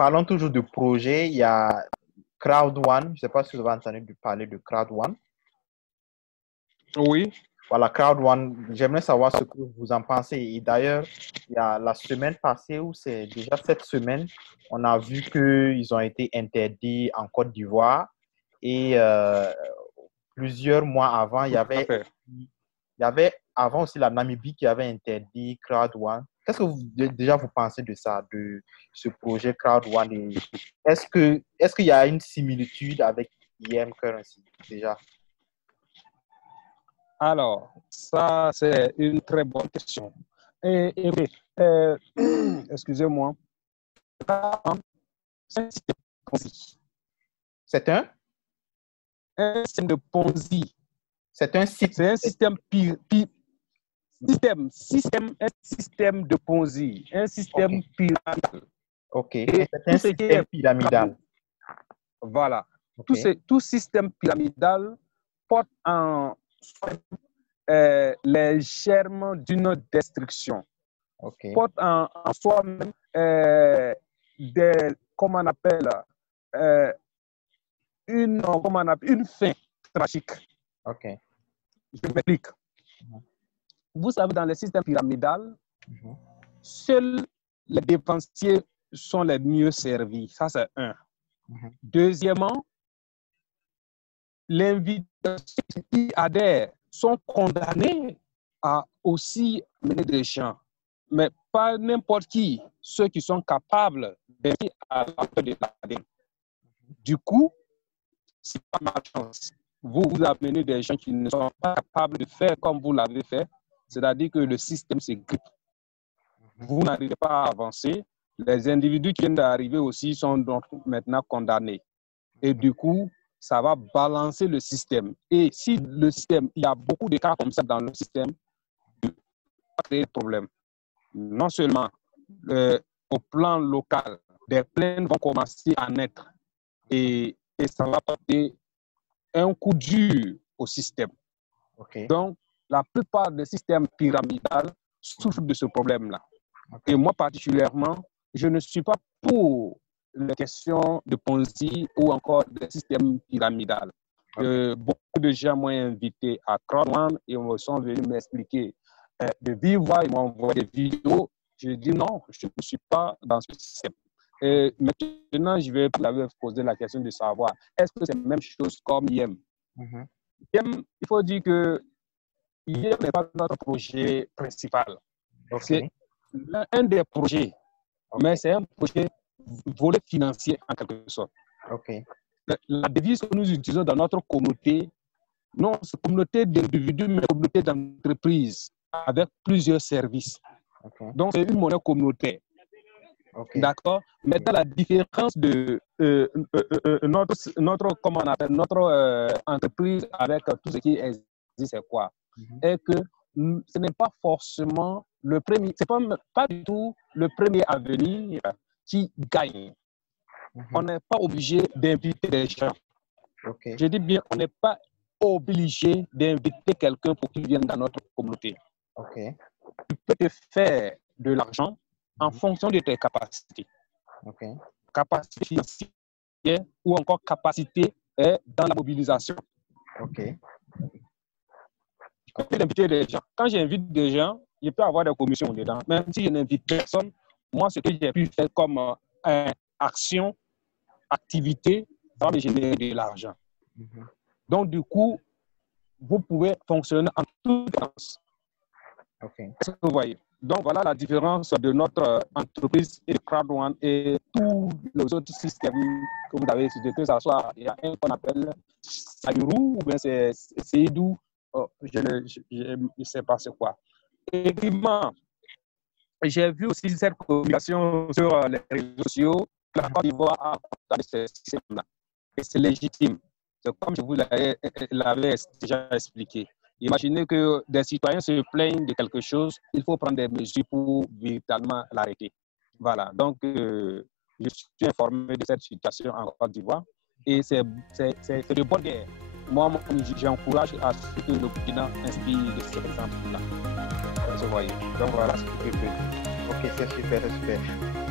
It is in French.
parlons toujours de projet. Il y a Crowd One. Je ne sais pas si vous avez entendu parler de Crowd One. Oui. Voilà, Crowd One, j'aimerais savoir ce que vous en pensez. Et d'ailleurs, il y a la semaine passée, ou c'est déjà cette semaine, on a vu qu'ils ont été interdits en Côte d'Ivoire. Et plusieurs mois avant, il y avait avant aussi la Namibie qui avait interdit Crowd One. Qu'est-ce que déjà vous pensez de ça, de ce projet Crowd One? Est-ce qu'il y a une similitude avec EM Currency déjà? Alors, ça, c'est une très bonne question. Excusez-moi. C'est un système Ponzi. C'est un système de Ponzi. C'est un site. C'est un système un système de Ponzi, un système pyramidal. OK. C'est un système pyramidal. Voilà. Okay. Tout système pyramidal porte en les germes d'une destruction. Okay. Porte en soi-même comment on appelle, une fin tragique. OK. Je m'explique. Vous savez, dans le système pyramidal, seuls les dépensiers sont les mieux servis. Ça, c'est un. Deuxièmement, les qui adhèrent sont condamnés à aussi mener des gens, mais pas n'importe qui, ceux qui sont capables d'être à la de l'adhérent. Du coup, c'est pas ma chance. Vous amenez des gens qui ne sont pas capables de faire comme vous l'avez fait, c'est-à-dire que le système se grippe. Vous n'arrivez pas à avancer. Les individus qui viennent d'arriver aussi sont donc maintenant condamnés. Et du coup, ça va balancer le système. Et si le système, il y a beaucoup de cas comme ça dans le système, ça va créer des problèmes. Non seulement au plan local, des plaintes vont commencer à naître et ça va porter un coup dur au système. Okay. Donc, la plupart des systèmes pyramidaux souffrent de ce problème-là. Okay. Et moi, particulièrement, je ne suis pas pour les questions de Ponzi ou encore des systèmes pyramidaux. Okay. Beaucoup de gens m'ont invité à Crowd et ils sont venus m'expliquer de vive voix, ils m'ont envoyé des vidéos. Je dis non, je ne suis pas dans ce système. Et maintenant, je vais vous poser la question de savoir, est-ce que c'est la même chose comme IEM? IEM, il faut dire que IEM n'est pas notre projet principal. Okay. C'est un des projets, mais c'est un projet volet financier en quelque sorte. Okay. La devise que nous utilisons dans notre communauté, non, c'est communauté d'individus, mais communauté d'entreprises avec plusieurs services. Okay. Donc, c'est une monnaie communautaire. Okay. D'accord? Maintenant, la différence de notre entreprise avec tout ce qui existe, c'est quoi? Est que ce n'est pas forcément le premier, c'est pas du tout le premier à venir qui gagne. On n'est pas obligé d'inviter des gens. Okay. Je dis bien, on n'est pas obligé d'inviter quelqu'un pour qu'il vienne dans notre communauté. Okay. Tu peux te faire de l'argent en fonction de tes capacités. Okay. Capacité financière ou encore capacité dans la mobilisation. Okay. Je peux inviter des gens. Quand j'invite des gens, je peux avoir des commissions dedans. Même si je n'invite personne, moi, ce que j'ai pu faire comme action, activité, ça va me générer de l'argent. Donc, du coup, vous pouvez fonctionner en toute différence. Okay. Est-ce que vous voyez? Donc, voilà la différence de notre entreprise et Crowd One et tous les autres systèmes que vous avez cités, que ce soit, il y a un qu'on appelle Sayuru ou bien c'est Seydou, je ne sais pas c'est quoi. Effectivement, j'ai vu aussi cette communication sur les réseaux sociaux, que la Côte d'Ivoire a adopté ce système-là. Et c'est légitime. C'est comme je vous l'avais déjà expliqué. Imaginez que des citoyens se plaignent de quelque chose, il faut prendre des mesures pour véritablement l'arrêter. Voilà, donc je suis informé de cette situation en Côte d'Ivoire et c'est de bonne guerre. Moi, j'encourage à ce que le Burkina inspire de cet exemple-là. Vous voyez. Donc voilà ce que je peux dire. Ok, c'est super, c'est super.